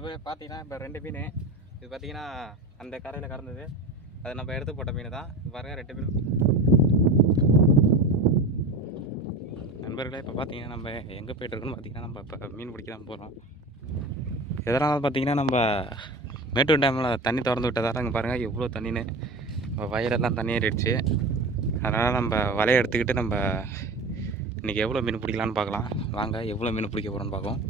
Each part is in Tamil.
அது பார்த்தீங்கன்னா இப்போ 2 மீன். இது பார்த்தீங்கன்னா அந்த கரையில் கறந்தது. அது நம்ம எடுத்து போட்ட மீன் தான். பாருங்க 2 மீன். நண்பர்களே, இப்போ பார்த்தீங்கன்னா நம்ம எங்கே போய்ட்டுருக்கோன்னு பார்த்தீங்கன்னா நம்ம இப்போ மீன் பிடிக்க தான் போகிறோம். எதனால் பார்த்தீங்கன்னா நம்ம மேட்டூர் டேமில் தண்ணி திறந்து விட்டதால் அங்கே பாருங்கள் எவ்வளோ தண்ணின்னு வயலெல்லாம் தண்ணி ஏறிடுச்சு. அதனால் நம்ம வலையை எடுத்துக்கிட்டு நம்ம இன்றைக்கி எவ்வளோ மீன் பிடிக்கலான்னு பார்க்கலாம். வாங்க எவ்வளோ மீன் பிடிக்க போகிறோன்னு பார்ப்போம்.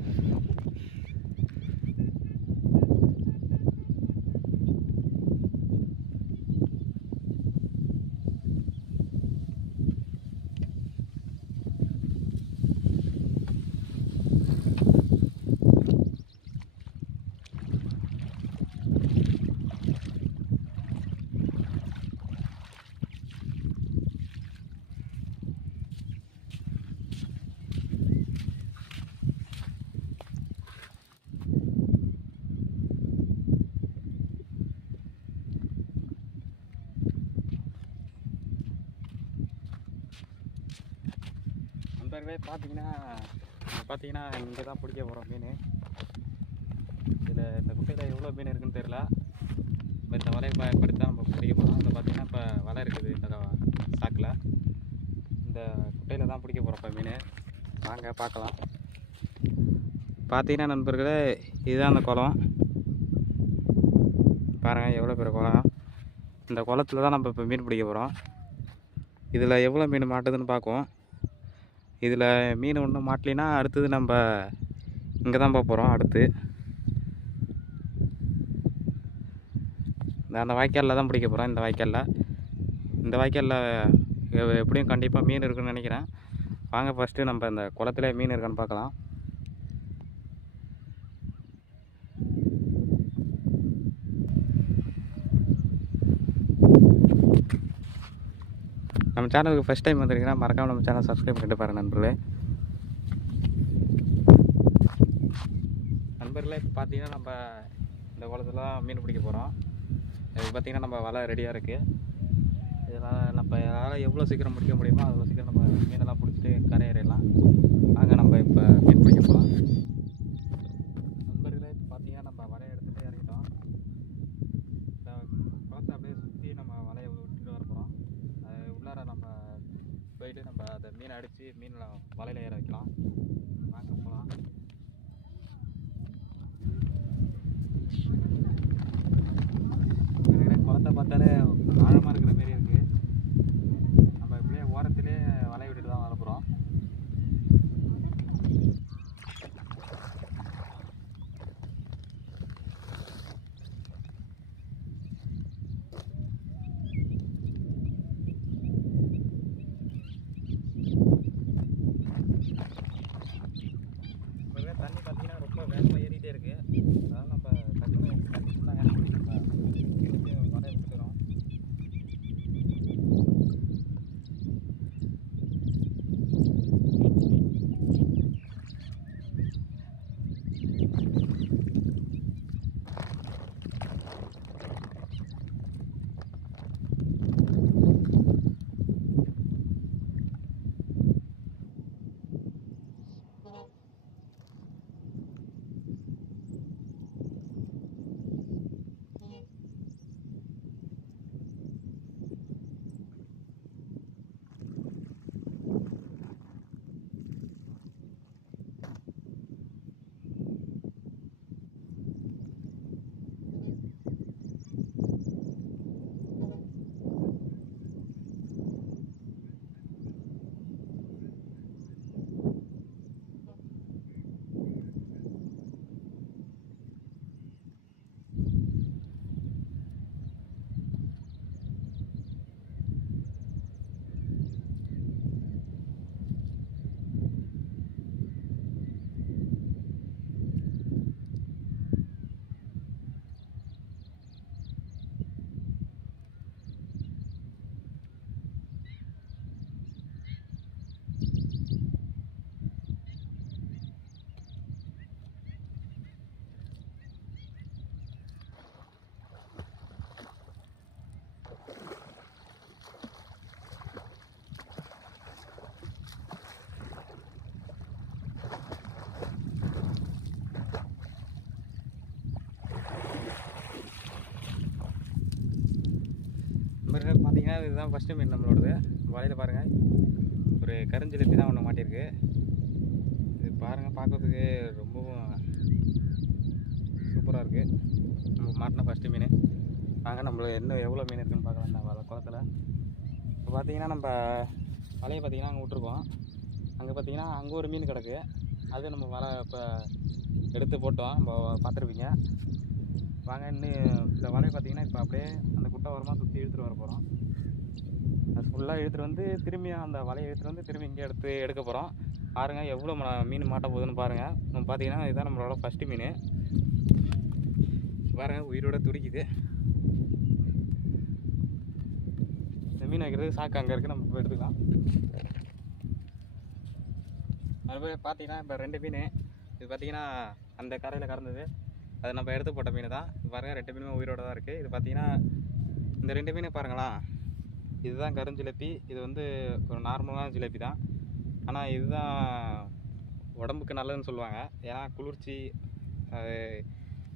நண்பர்களே, பார்த்தீங்கன்னா இங்கே தான் பிடிக்க போகிறோம் மீன். இதில் இந்த குட்டையில் எவ்வளோ மீன் இருக்குதுன்னு தெரியல. இப்போ இந்த வலையை பயன்படுத்தி தான் நம்ம பிடிக்க போகிறோம். இதில் பார்த்தீங்கன்னா இப்போ வலை இருக்குது இந்த சாக்கில். இந்த குட்டையில் தான் பிடிக்க போகிறோம் இப்போ மீன். வாங்க பார்க்கலாம். பார்த்தீங்கன்னா நண்பர்களே, இதுதான் அந்த குளம். பாருங்கள் எவ்வளோ பெரிய குளம். இந்த குளத்துல தான் நம்ம இப்போ மீன் பிடிக்க போகிறோம். இதில் எவ்வளோ மீன் மாட்டுதுன்னு பார்க்குவோம். இதில் மீன் ஒன்றும் மாட்டலினா அடுத்தது நம்ம இங்கே தான் போகிறோம். அடுத்து அந்த வாய்க்காலில் தான் பிடிக்க போகிறோம். இந்த வாய்க்காலில் எப்படியும் கண்டிப்பாக மீன் இருக்குன்னு நினைக்கிறேன். வாங்க ஃபஸ்ட்டு நம்ம இந்த குளத்துல மீன் இருக்கான்னு பார்க்கலாம். நம்ம சேனலுக்கு ஃபஸ்ட் டைம் வந்துருக்கீங்கன்னா மறக்காமல் நம்ம சேனல் சப்ஸ்கிரைப் பண்ணிட்டு பாருங்கள் நண்பர்களே. இப்போ பார்த்தீங்கன்னா நம்ம இந்த குளத்துல தான் மீன் பிடிக்க போகிறோம். இது பார்த்திங்கன்னா நம்ம வலை ரெடியாக இருக்குது. இதனால் என்னால் எவ்வளோ சீக்கிரம் பிடிக்க முடியுமோ அவ்வளோ சீக்கிரம் நம்ம மீனெல்லாம் பிடிச்சிட்டு கரையேறிடலாம். வாங்க நம்ம இப்போ மீன் பிடிக்க போகலாம். நண்பர்களே, இப்போ பார்த்தீங்கன்னா நம்ம வலையை எடுத்துகிட்டு இறங்கிட்டோம். இந்த குளத்தை அப்படியே சுற்றி நம்ம வலையை விட்டுட்டு வர போகிறோம். அது உள்ளார நம்ம போயிட்டு நம்ம அதை மீனை அடித்து மீனில் வலையில் ஏற வைக்கலாம். வாங்க போகலாம். குளத்தை பார்த்தாலே ஆழமாக இருக்கிற மாரி இருக்குது. நம்ம இப்படியே ஓரத்திலே வலை விட்டுட்டு தான் வரப்போகிறோம். நம்பர் பார்த்தீங்கன்னா இதுதான் ஃபஸ்ட்டு மீன் நம்மளோடது. வலையில் பாருங்கள் ஒரு கருஞ்சிலிப்பி தான் ஒன்று மாட்டியிருக்கு. இது பாருங்கள் பார்க்கறதுக்கு ரொம்பவும் சூப்பராக இருக்குது. நம்ம மாட்டின ஃபஸ்ட்டு மீன். வாங்க நம்மளுக்கு இன்னும் எவ்வளோ மீன் இருக்குதுன்னு பார்க்கலாம் இந்த வலை குளத்தில். இப்போ பார்த்தீங்கன்னா நம்ம வலையை பார்த்தீங்கன்னா அங்கே விட்ருக்கோம். அங்கே பார்த்தீங்கன்னா அங்கே ஒரு மீன் கிடக்கு. அது நம்ம வலை இப்போ எடுத்து போட்டோம், நம்ம பார்த்துருப்பீங்க. வாங்க இன்னும் இந்த வலையை பார்த்தீங்கன்னா இப்போ அப்படியே அந்த குட்டை ஓரமாக சுற்றி இழுத்துட்டு வர போகிறோம். அது ஃபுல்லாக இழுத்துட்டு வந்து திரும்பி அந்த வலையை இழுத்துட்டு வந்து திரும்பி இங்கே எடுக்க போகிறோம். பாருங்கள் எவ்வளோ மீன் மாட்ட போகுதுன்னு பாருங்கள். நம்ம பார்த்தீங்கன்னா இதுதான் நம்மளோட ஃபஸ்ட்டு மீன். பாருங்கள் உயிரோட துடிக்குது. இந்த மீன் வைக்கிறது சாக்கு அங்கே இருக்குது, நம்ம போய் எடுத்துக்கலாம். அது போய் பார்த்தீங்கன்னா இப்போ 2 மீன். இது பார்த்தீங்கன்னா அந்த கரையில் கறந்தது, அது நம்ம எடுத்து போட்ட மீன் தான். பாருங்கள் 2 மீனுமே உயிரோடு தான் இருக்குது. இது பார்த்தீங்கன்னா இந்த 2 மீனை பாருங்களா, இதுதான் கருஞ்சிலேப்பி. இது வந்து ஒரு நார்மலான ஜிலேபி தான். ஆனால் இதுதான் உடம்புக்கு நல்லதுன்னு சொல்லுவாங்க. ஏன்னா குளிர்ச்சி.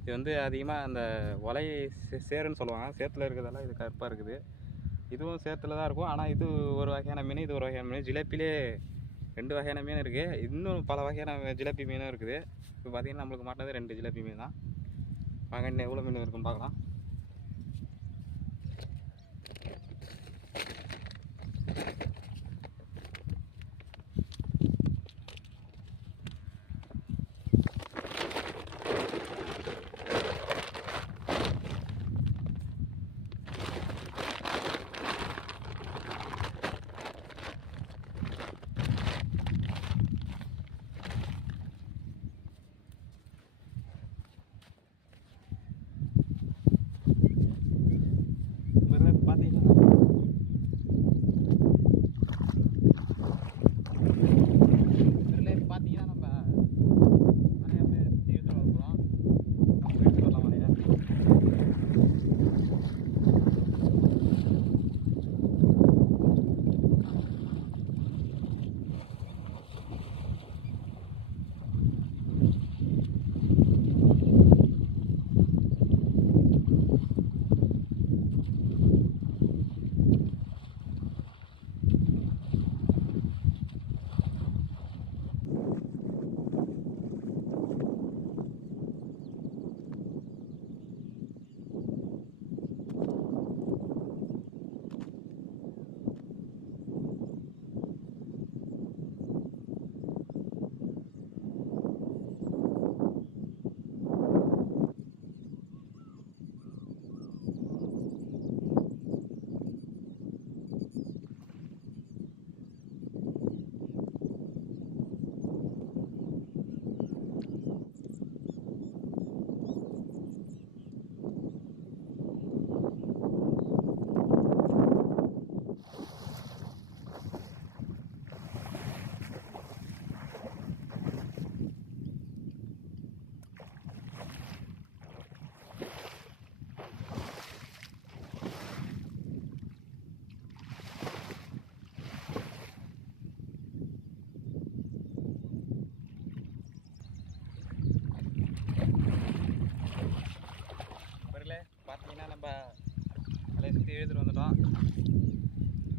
இது வந்து அதிகமாக அந்த ஒலை சேருன்னு சொல்லுவாங்க. சேத்துல இருக்கிறதெல்லாம் இது கருப்பாக இருக்குது. இதுவும் சேத்துல தான் இருக்கும். ஆனால் இது ஒரு வகையான மீன், இது ஒரு வகையான மீன். ஜிலேப்பிலே 2 வகையான மீன் இருக்குது. இன்னும் பல வகையான ஜிலேபி மீனும் இருக்குது. இப்போ பார்த்தீங்கன்னா நம்மளுக்கு மாட்டினது 2 ஜிலேபி மீன் தான். வாங்க இன்னும் எவ்வளோ மீன் இருக்குன்னு பார்க்கலாம். பார்த்தீங்கன்னா நம்ம நிறைய பேர் சுற்றி எடுத்துகிட்டு வரப்போகிறோம். நம்ம எடுத்துகிட்டு வரலாம் வரையா. பார்த்தீங்கன்னா நம்ம அதை சுற்றி எழுதிட்டு வந்துட்டோம்.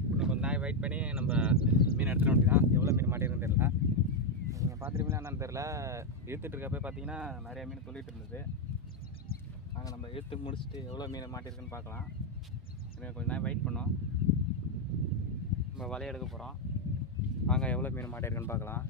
இன்னும் கொஞ்சம் நாள் வெயிட் பண்ணி நம்ம மீன் எடுத்துகிட்டு வந்துட்டு எவ்வளோ மீன் மாட்டிருக்குன்னு தெரியல. நீங்கள் பார்த்துருப்பீங்களா என்னன்னு தெரில. இழுத்துட்டு இருக்கப்போ பார்த்தீங்கன்னா நிறைய மீன் துள்ளிட்டு இருந்தது. நாங்கள் நம்ம இழுத்து முடிச்சுட்டு எவ்வளோ மீன் மாட்டிருக்குன்னு பார்க்கலாம். கொஞ்சம் நேரம் வெயிட் பண்ணோம். நம்ம வலையை எடுக்க போகிறோம். வாங்க எவ்வளோ மீன் மாட்டிருக்குன்னு பார்க்கலாம்.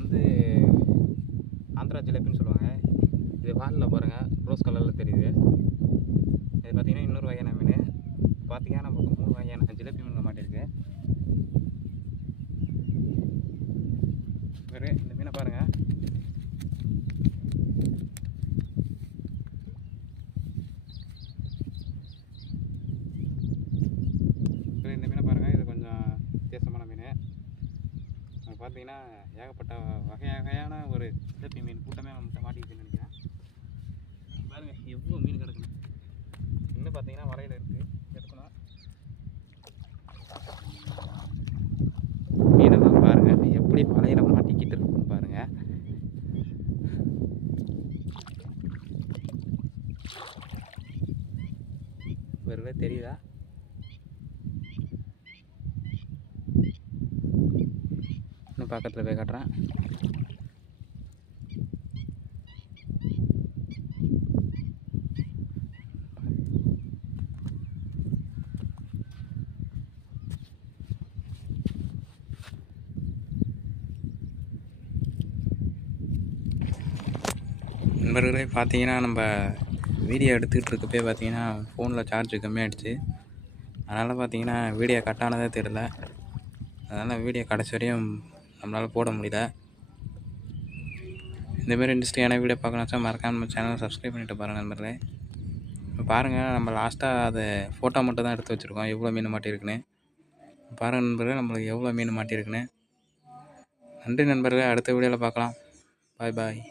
வந்து ஆந்திரா ஜிலேபின்னு சொல்லுவாங்க. இது வாலில் பாருங்கள் ரோஸ் கலரில் தெரியுது. இது பார்த்திங்கன்னா இன்னொரு வகையான மீன். பார்த்திங்கன்னா நமக்கு 3 வகையான ஜிலேபி மீன் மாட்டிருக்கு. இந்த மீனை பாருங்கள். இந்த மீனை பாருங்கள். இது கொஞ்சம் வித்தியாசமான மீன். பார்த்தீங்கன்னா ஏகப்பட்ட வகையான ஒரு ஜிலேபி மீன் கூட்டமே நம்மகிட்ட மாட்டிக்கிச்சுன்னு நினைக்கிறேன். பாருங்கள் எவ்வளோ மீன் கிடக்குது. இன்னும் பார்த்தீங்கன்னா வலையில் இருக்குது, எடுக்கணும். மீனெல்லாம் பாருங்கள் எப்படி வலையில் மாட்டிக்கிட்டு இருக்குன்னு பாருங்கள். வேறு தெரியுதா? இன்னும் பக்கத்தில் போய் காட்டுறேன். நண்பர்களே, பார்த்தீங்கன்னா நம்ம வீடியோ எடுத்துக்கிட்டு இருக்கப்பே பார்த்தீங்கன்னா ஃபோனில் சார்ஜ் கம்மியாகிடுச்சு. அதனால் பார்த்தீங்கன்னா வீடியோ கட் ஆனதே தெரியல. அதனால் வீடியோ கடைசி வரையும் நம்மளால் போட முடியல. இந்தமாரி இன்ட்ரெஸ்டிங்கான வீடியோ பார்க்கணும்னா மறக்காம நம்ம சேனலை சப்ஸ்கிரைப் பண்ணிட்டு பாருங்கள் நண்பர்களே. இப்போ பாருங்கள், நம்ம லாஸ்ட்டாக அதை ஃபோட்டோ மட்டும் தான் எடுத்து வச்சுருக்கோம் எவ்வளோ மீன் மாட்டியிருக்குன்னு. பாருங்கள் நண்பர்களே, நம்மளுக்கு எவ்வளோ மீன் மாட்டியிருக்குன்னு. நன்றி நண்பர்களே, அடுத்த வீடியோவில் பார்க்கலாம். பாய் பாய்.